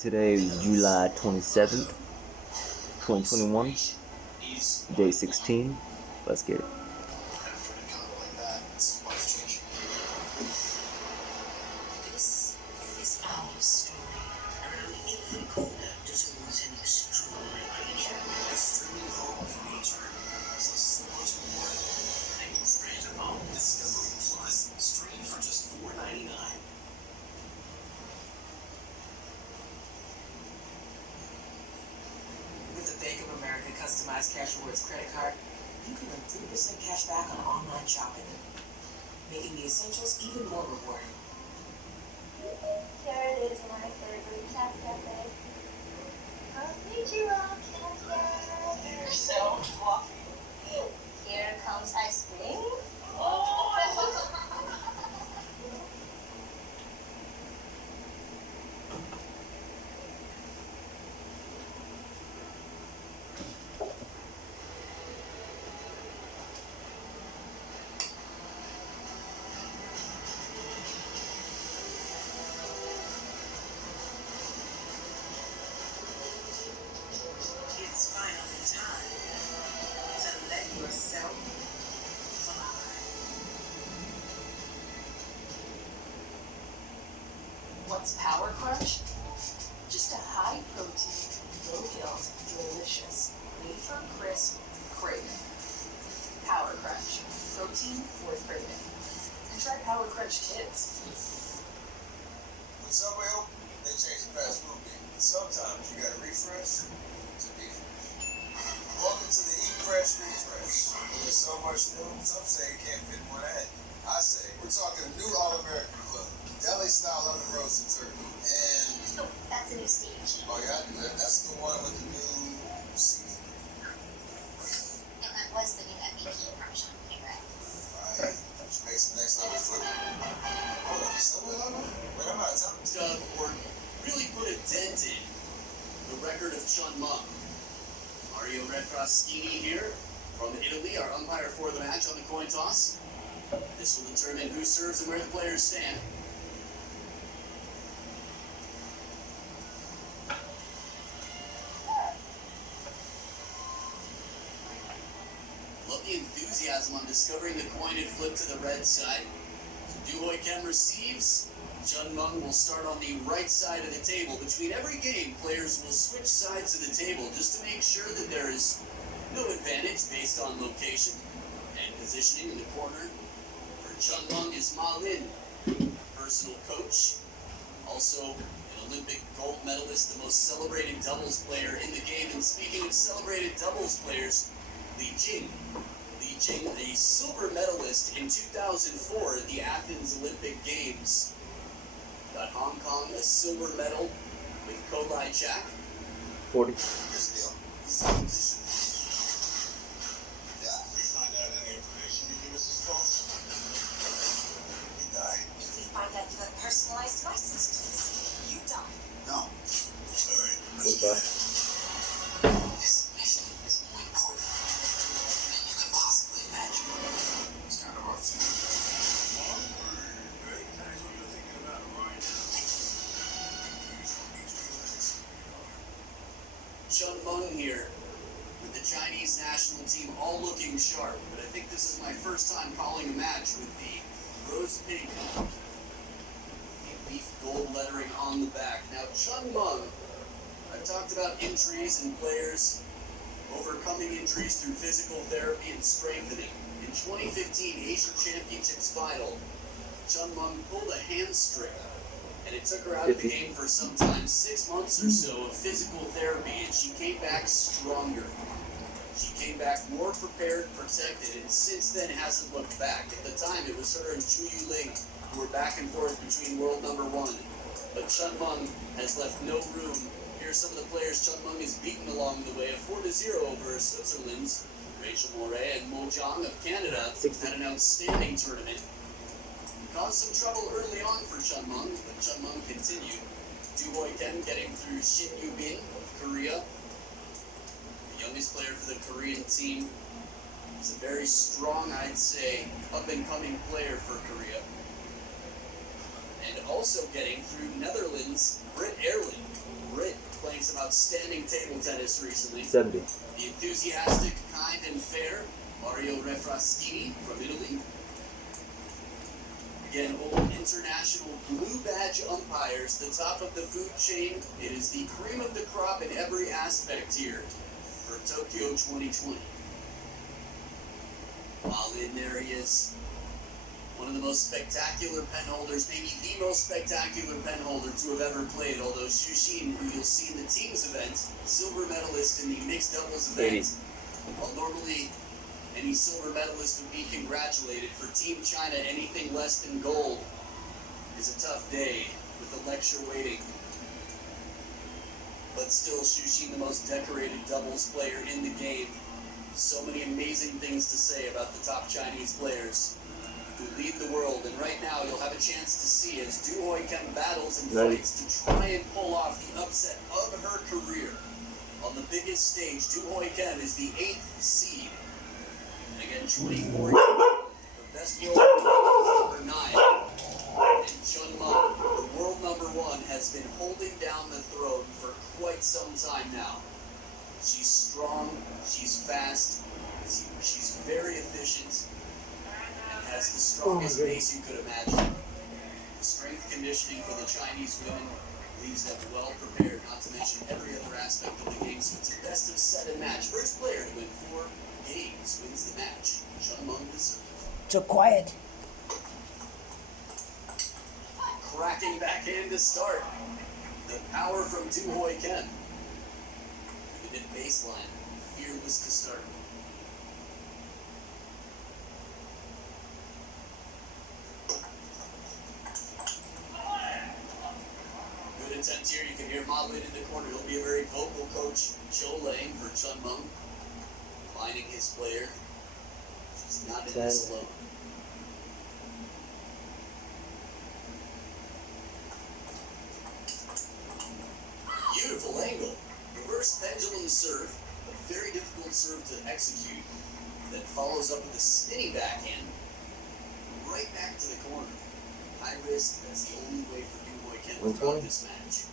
Today is July 27th, 2021, day 16. Let's get it. This is our story around every corner deserves an extraordinary creature. A streaming home of nature. So much more. A new Random Home Discovery Plus. Stream for just $4.99. With the Bank of America customized cash rewards credit card, you can earn 3% cash back on online shopping, making the essentials even more rewarding. Here it is, my favorite cat cafe. Konnichiwa, cat. You're so fluffy. Here comes ice cream. It's finally time to let yourself fly. What's Power Crunch? Just a high protein, low guilt, delicious, wafer crisp craving. Power Crunch. Protein worth craving. And try Power Crunch Kids. With Subway open, they changed the fast food game. Sometimes you gotta refresh to be fresh. Welcome to the Eat Fresh Refresh. There's so much new, some say it can't fit one ad. I say, we're talking new All-American Club, deli-style oven roasted turkey, and... Oh, that's a new stage. Oh yeah, that's the one with the new season. And that was the new MVP from Champagne, right? Right, which makes the next level flip. Hold on, Subway level? Wait, I'm out of time. Or really put a dent in the record of Chun Mung. Mario Redfrostini here from Italy, our umpire for the match on the coin toss. This will determine who serves and where the players stand. Love the enthusiasm on discovering the coin and flip to the red side. So Du Hoi Kem receives. Chun Mung will start on the right side of the table. Between every game, players will switch sides of the table just to make sure that there is no advantage based on location and positioning in the corner. For Chun Mung is Ma Lin, personal coach, also an Olympic gold medalist, the most celebrated doubles player in the game. And speaking of celebrated doubles players, Li Jing. Li Jing, a silver medalist in 2004 at the Athens Olympic Games. Got Hong Kong a silver medal with Kolai Chak. 40. Here's the deal. Yeah, we find out any information you give us is false, you die. If we find out you have personalized license plates, you die. No. Alright, Goodbye. This mission is more important than you can possibly imagine. it's kind of our thing. Great, that's what you're thinking about, right? Chun Mung here with the Chinese national team all looking sharp. But I think this is my first time calling a match with the rose pink, the leaf gold lettering on the back. Now Chun Mung, I've talked about injuries and players overcoming injuries through physical therapy and strengthening. In 2015 Asian Championships final, Chun Mung pulled a hamstring, and it took her out of the 50. game for some time, 6 months or so of physical therapy, and she came back stronger. She came back more prepared, protected, and since then hasn't looked back. At the time, it was her and Chu Yuling who were back and forth between world number one. But Chun Mung has left no room. Here are some of the players Chun Mung has beaten along the way. A 4-0 over Switzerland's Rachel Moret, and Mo Jiang of Canada 60. had an outstanding tournament. Caused some trouble early on for Chun Mung, but Chun Mung continued. Du Hoi Kem getting through Shin Yu-bin of Korea, the youngest player for the Korean team. He's a very strong, I'd say, up-and-coming player for Korea. And also getting through Netherlands, Britt Erling. outstanding table tennis recently. 70. The enthusiastic, kind, and fair Mario Refraschini from Italy. Again, old international blue badge umpires, the top of the food chain. It is the cream of the crop in every aspect here for Tokyo 2020. While in there he is, one of the most spectacular pen holders, maybe the most spectacular pen holder to have ever played, although Shushin, who you'll see in the team's event, silver medalist in the mixed doubles event. 80. While normally any silver medalist would be congratulated, for Team China, anything less than gold is a tough day with the lecture waiting. But still, Shushin, the most decorated doubles player in the game. So many amazing things to say about the top Chinese players who lead the world. And right now, you'll have a chance to see as Du Hoikem battles and fights to try and pull off the upset of her career. On the biggest stage, Du Hoikem is the 8th seed. And again, 24, the best world number 9. And Chun Meng, the world number 1, has been holding down the throne for quite some time now. She's strong, she's fast, she's very efficient, and has the strongest base you could imagine. The strength conditioning for the Chinese women leaves them well prepared, not to mention every other aspect of the game. So it's a best of 7 match. First player to win 4 games wins the match. Chun Meng the serve. So quiet. Cracking backhand to start. The power from Du Hoikem. The mid baseline, fearless to start. Good attempt here. You can hear Ma Lin in the corner. He'll be a very vocal coach. Zhou Lang for Chun Meng, finding his player. She's not in this alone. Beautiful angle. Reverse pendulum serve. A very difficult serve to execute. That follows up with a spinning backhand. Right back to the corner. High risk. That's the only way for Du Hoikem throughout this match.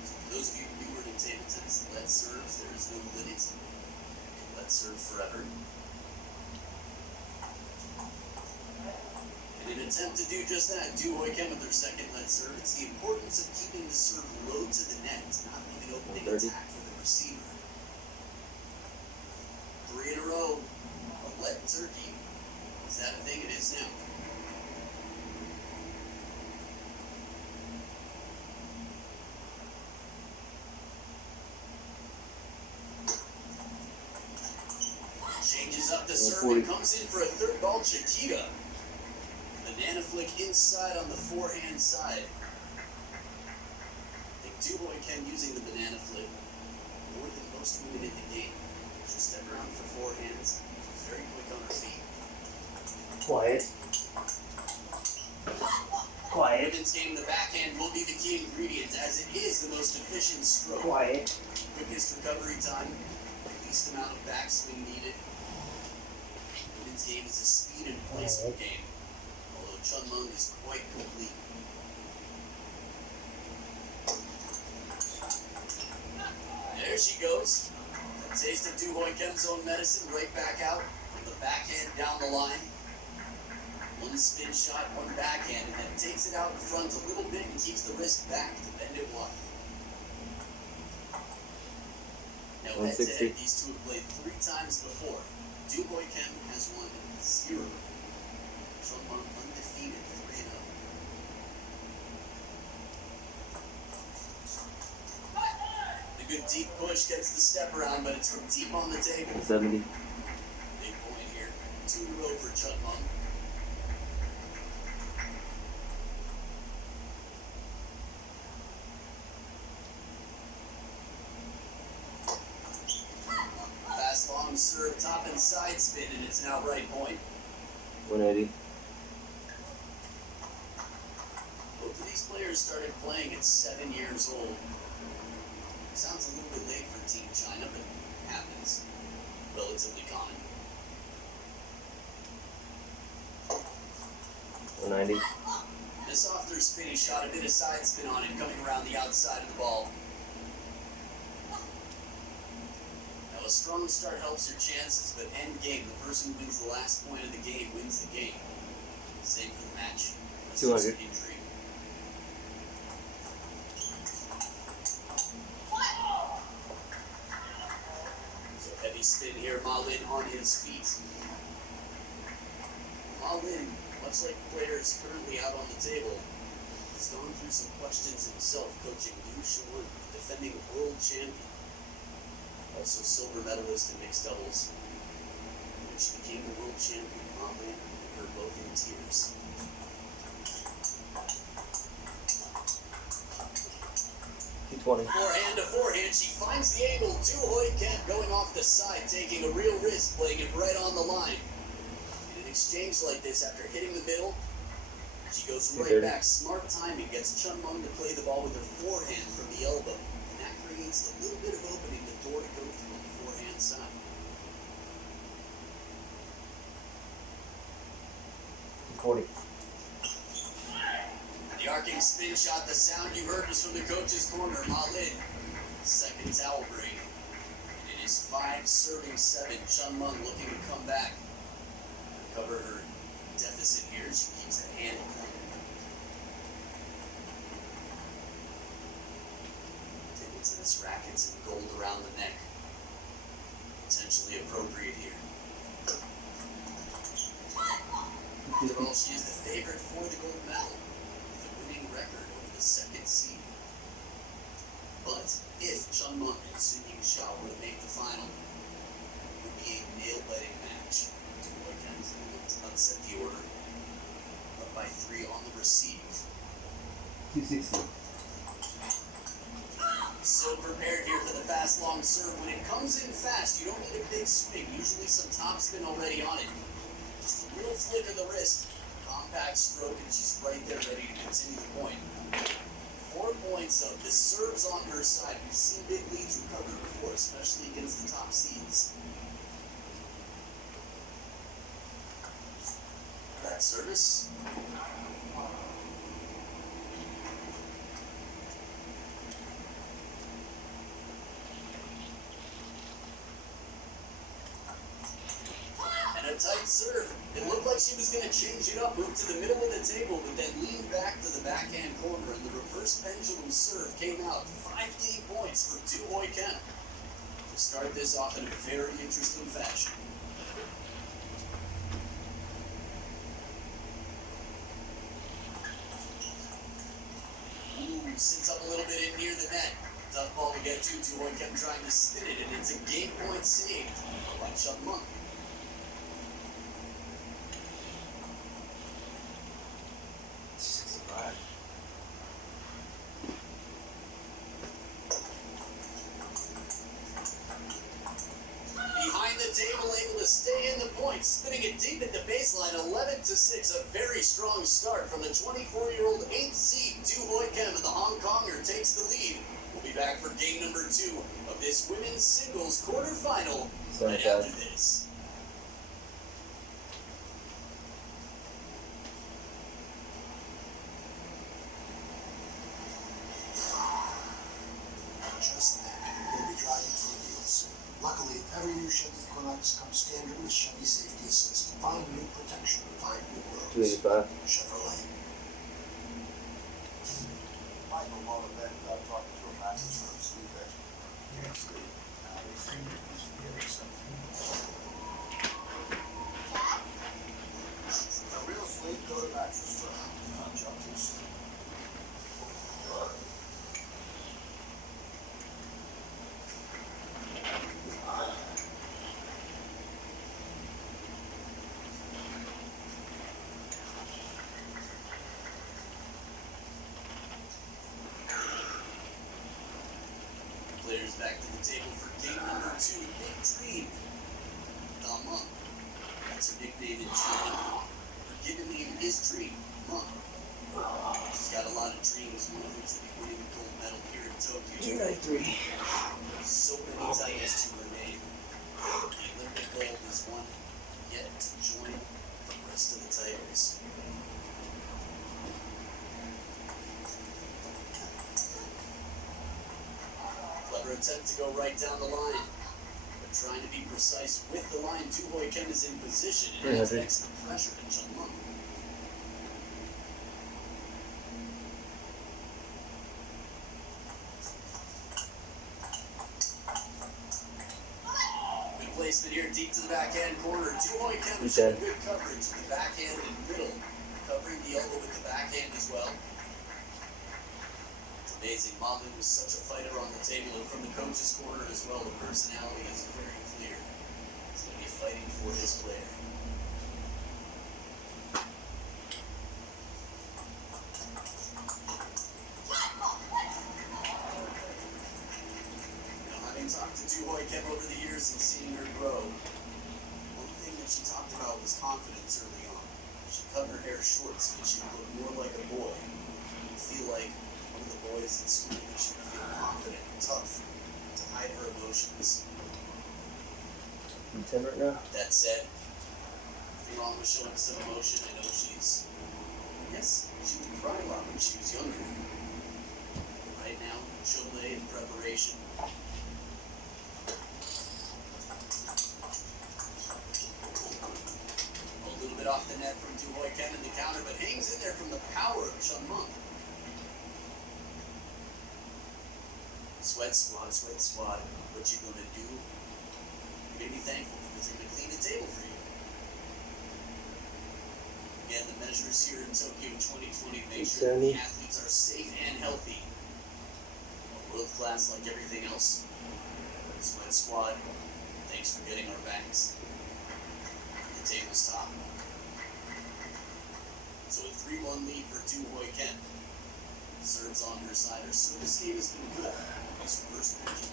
For those of you newer to table tennis, lead serves. There is no limit. Lead serve forever. In an attempt to do just that, Du Hoikem with their second lead serve. It's the importance of keeping the serve low to the net, not leaving opening attack for the receiver. 3 in a row. A lead turkey. Is that a thing? It is now. Changes up the serve and comes in for a third ball. Chiquita. Banana flick inside on the forehand side. I think Du Hoikem using the banana flick more than most women in the game. She'll step around for forehands. She's very quick on her feet. Quiet. Quiet. In this game, the backhand will be the key ingredient, as it is the most efficient stroke. Quiet. Quickest recovery time, the least amount of backswing needed. Women's game is a speed and placement game. Chun Meng is quite complete. There she goes. A taste of Du Hoikem's own medicine, right back out. From the backhand down the line. One spin shot, one backhand, and then takes it out in front a little bit and keeps the wrist back to bend it wide. Now head to head, these two have played 3 times before. Du Hoikem has won 0. Chun Meng undefeated 3-0. The good deep push gets the step around, but it's from deep on the table. 70. Big point here. 2 in a row for Chun Meng. Fast long serve, top and side spin, and it's an outright point. 180. Both of these players started playing at 7 years old. Sounds a little bit late for Team China, but it happens. Relatively common. 90. A softer spinny shot, a bit of side spin on it, coming around the outside of the ball. Now, a strong start helps your chances, but end game, the person who wins the last point of the game wins the game. Same for the match. That's 200. just injury. So heavy spin here, Malin on his feet. Malin, much like players currently out on the table, has gone through some questions himself coaching Liu Shun, defending world champion. Also silver medalist in mixed doubles. When she became the world champion, Malin put her both in tears. Forehand to forehand, she finds the angle. Du Hoi Kemp going off the side, taking a real risk, playing it right on the line. In an exchange like this, after hitting the middle, she goes right back. Smart timing, gets Chun Meng to play the ball with her forehand from the elbow. And that creates a little bit of opening, the door to go through on the forehand side. 40. The arcing spin shot, the sound you heard was from the coach's corner. Malin, second towel break. It is 5-7. Chun Meng looking to come back. Cover her deficit here. She keeps the hand on. Table tennis rackets and gold around the neck. Potentially appropriate here. After all, she is the favorite for the gold medal, with a winning record over the second seed. But if Chun Meng and Sun Ying-Xiao were to make the final, it would be a nail-biting match. Du Hoi Kemp is going to look to upset the order. Up by 3 on the receive. 260. So prepared here for the fast long serve. When it comes in fast, you don't need a big swing. Usually some topspin already on it. Just a little flick of the wrist, compact stroke, and she's right there ready to continue the point. 4 points of the serves on her side. We've seen big leads recover before, especially against the top seeds. Back service. A tight serve. It looked like she was going to change it up, move to the middle of the table, but then lean back to the backhand corner, and the reverse pendulum serve came out. 5 game points for Du Hoi Kemp to start this off in a very interesting fashion. Ooh, sits up a little bit in near the net. Tough ball to get to. Du Hoi Kemp trying to spin it, and it's a game point saved by Chun Meng. Able to stay in the points, spinning it deep at the baseline, 11-6. A very strong start from the 24-year-old 8th seed, Du Hoi Kemp, and the Hong Konger takes the lead. We'll be back for game number 2 of this women's singles quarterfinal right after this. Just then, we'll be driving for wheels. Luckily, every new Chevy Equinox comes standard with Chevy Safety Assist. Find new protection, find new worlds. 285. Chevrolet. Michael won't have been talking to a mattress from sleep expert. Can't sleep. Now they think he's getting something. A real sleep good mattress firm. Not junkies. Players back to the table for game number 2. Big Dream. Da Meng. That's her nickname in China. Her given name is Dream. Meng. She's got a lot of dreams, one of which will be winning the gold medal here in Tokyo. 293. So many titles to remain. The Olympic gold is one yet to join the rest of the titles. attempt to go right down the line. But trying to be precise with the line, Du Hoi Kem is in position and adds 300. extra pressure to Chun Mung. Good placement here, deep to the backhand corner. Du Hoi Kem is showing good coverage with the backhand in the middle, covering the elbow with the backhand as well. It's amazing. Ma Lin was such a fighter on the table, and from the coach's corner as well, the personality is very clear. He's going to be fighting for his player. Now, having talked to Du Hoi Kem over the years and seeing her grow, one thing that she talked about was confidence early on. She cut her hair short so that she would look more like a boy. And feel like one of the boys at school, that she would feel confident and tough to hide her emotions. I'm 10 right now. That said, Firon was showing some emotion. I know she's, yes, she would cry a lot when she was younger. Right now, Chole in preparation. A little bit off the net from Du Hoi Kem in the counter, but hangs in there from the power of Chun Mung. Sweat squad, what you gonna do? You're gonna be thankful because they're gonna clean the table for you. Again, the measures here in Tokyo 2020 make sure that the athletes are safe and healthy. World class like everything else. Sweat squad, thanks for getting our backs. The table's top. So a 3-1 lead for Du Hoi Kem. Serves on her side. Her service game has been good. Nice reverse pitch.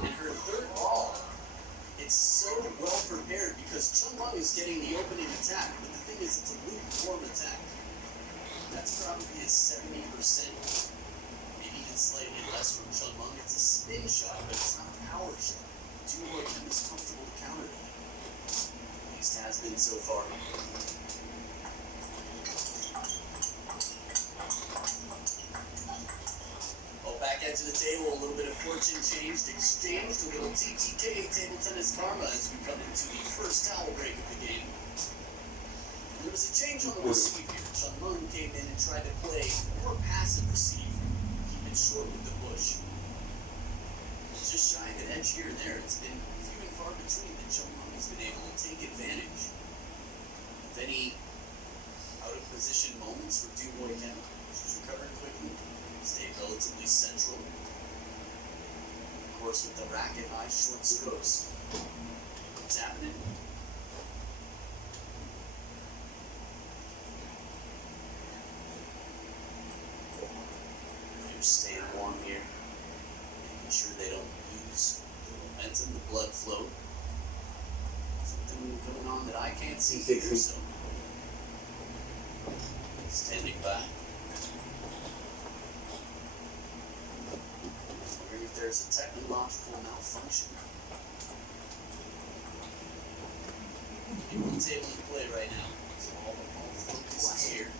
And her third ball, it's so well prepared because Chun Mung is getting the opening attack, but the thing is, it's a lukewarm attack. That's probably a 70%, maybe even slightly less from Chun Mung. It's a spin shot, but it's not a power shot. Du Hoi Kem is comfortable to counter that. At least has been so far. Back edge of the table, a little bit of fortune exchanged, a little TTK table tennis karma as we come into the first towel break of the game. And there was a change on the receive here. Chun Mung came in and tried to play more passive receive, keep it short with the push. Just shy of an edge here and there. It's been few and far between that Chun Mung has been able to take advantage of any out of position moments for Du Hoi Kem. She's recovered quickly. Stay relatively central. Of course, with the racket high short strokes. What's happening? They're staying warm here. Making sure they don't lose the momentum, the blood flow. Something going on that I can't see here, so. Standing by. There's a technological malfunction. One table in play right now. So all focus is here.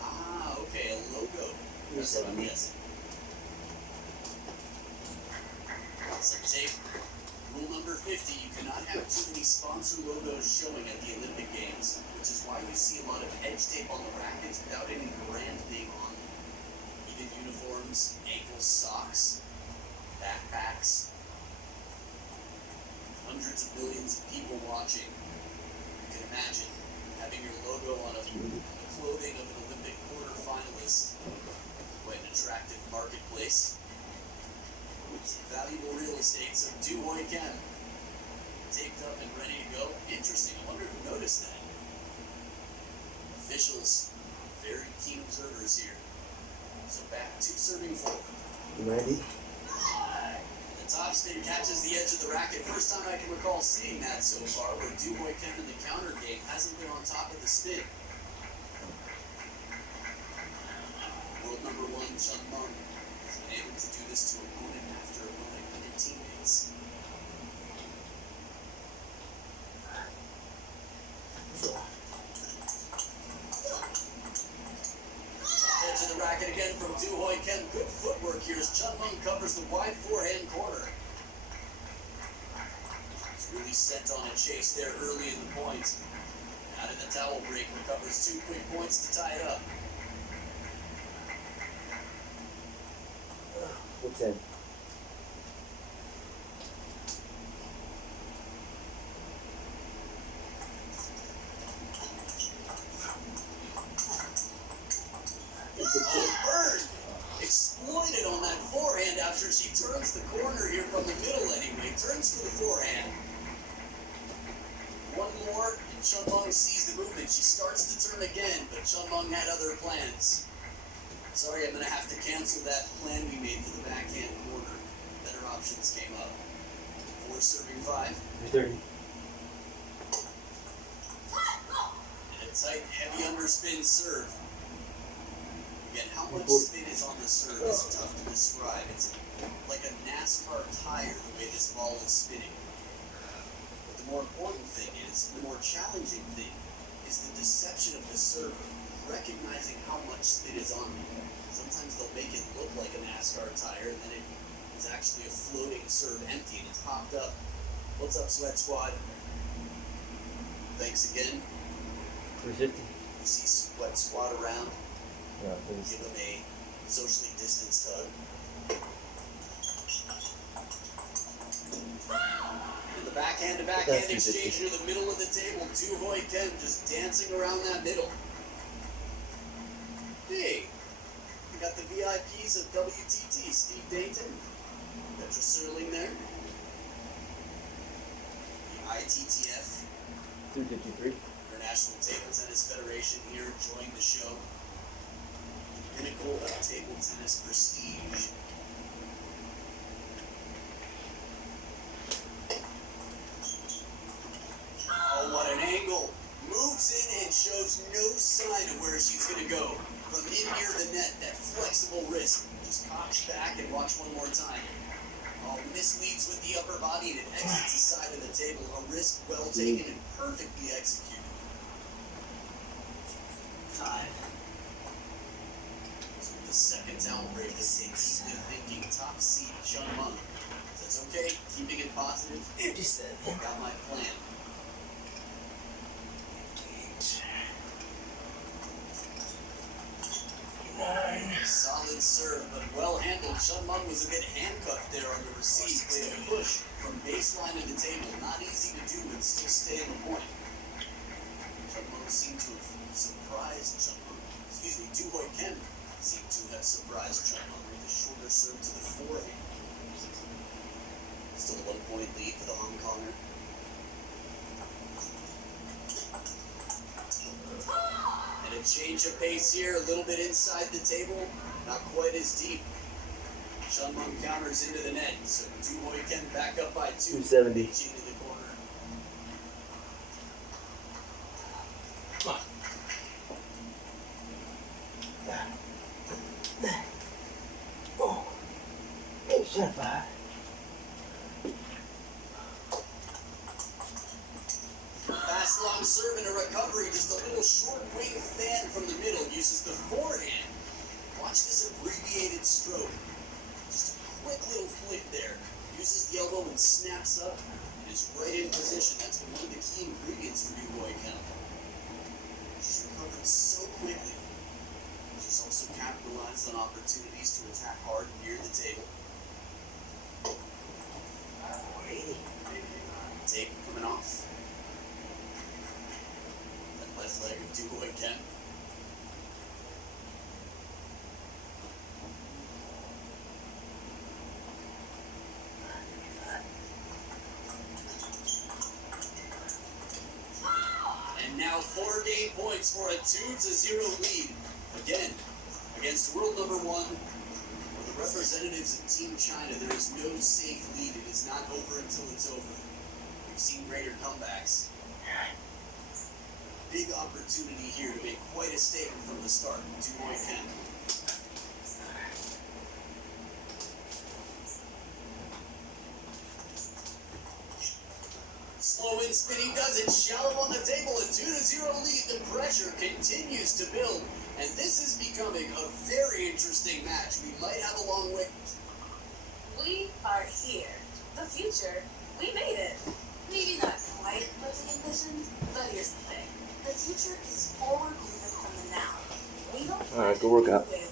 Ah, okay, a logo. That's what I'm guessing. Some tape. Rule number 50, you cannot have too many sponsor logos showing at the Olympic Games, which is why you see a lot of edge tape on the rackets without any brand name on them. Even uniforms, ankle socks, backpacks. Hundreds of millions of people watching. You can imagine having your logo on the clothing of an Olympic quarterfinalist. Quite an attractive marketplace. Valuable real estate, so Du Hoi Kem taped up and ready to go. Interesting, I wonder who noticed that. Officials, very keen observers here. So back to serving forward. 90. The top spin catches the edge of the racket. First time I can recall seeing that so far, where Du Hoi Kem in the counter game hasn't been on top of the spin. World number 1, Chun Mung, has been able to do this to opponent after opponent and teammates. attack it again from Du Hoi Kim. Good footwork here as Chun Mung covers the wide forehand corner. He's really set on a chase there early in the point. Out of the towel break, recovers 2 quick points to tie it up. What's in? Oh, Bird exploited on that forehand after she turns the corner here from the middle anyway. Turns for the forehand. One more, and Chun Mung sees the movement. She starts to turn again, but Chun Mung had other plans. Sorry, I'm going to have to cancel that plan we made for the backhand corner. Better options came up. 4 serving 5. 330. And a tight, heavy underspin serve. Again, how much spin is on the serve is tough to describe. It's like a NASCAR tire the way this ball is spinning. But the more important thing is, the more challenging thing is the deception of the server, recognizing how much spin is on it. Sometimes they'll make it look like a NASCAR tire, and then it is actually a floating serve empty, and it's popped up. What's up, Sweat Squad? Thanks again. 350. You see Sweat Squad around. Yeah, please. Give him a socially distanced hug. And the backhand-to-backhand exchange near the middle of the table. Du Hoi Kim just dancing around that middle. Hey, we got the VIPs of WTT. Steve Dayton, Petra Serling there. The ITTF, 353. International Table Tennis Federation, here enjoying the show. Pinnacle of table tennis prestige. Oh, what an angle. Moves in and shows no sign of where she's going to go. From in near the net, that flexible wrist. Just cocks back and watch one more time. Oh, misleads with the upper body and it exits the side of the table. A risk well taken and perfectly executed. 5. The second down break, the deeply thinking top seed Chun Mung says, okay, keeping it positive. 57. Got my plan. 9. Solid serve, but well handled. Chun Mung was a bit handcuffed there on the receive. Played a push from baseline of the table. Not easy to do, but still stay in the point. Chun Mung seemed to have surprised Du Hoi Kim seemed to have surprised Chun Mung with a shorter serve to the forehand. Still a 1-point lead for the Hong Konger. And a change of pace here, a little bit inside the table, not quite as deep. Chun Mung counters into the net, so Du Hoi Kim back up by 2. 270. Reaching to the corner. Come on. Oh. 875. Fast long serve and a recovery, just a little short wing fan from the middle, uses the forehand. Watch this abbreviated stroke. Just a quick little flick there. Uses the elbow and snaps up and is right in position. That's been one of the key ingredients for Du Hoi Kim. She's recovered so quickly. She's also capitalized on opportunities to attack hard near the table. 480. Tape coming off. That left leg of Du Hoi Kim. And now 4 game points for a 2-0 lead. Again, against world number 1, for the representatives of Team China, there is no safe lead. It is not over until it's over. We've seen greater comebacks. Big opportunity here to make quite a statement from the start. Du Hoi Kim. Slow in spinning does it. Shallow on the table. A 2-0 lead. The pressure continues to build. And this is becoming a very interesting match. We might have a long way. We are here. The future, we made it. Maybe not quite what we envisioned, but here's the thing. The future is forward movement from the now. We don't Alright, go work out. with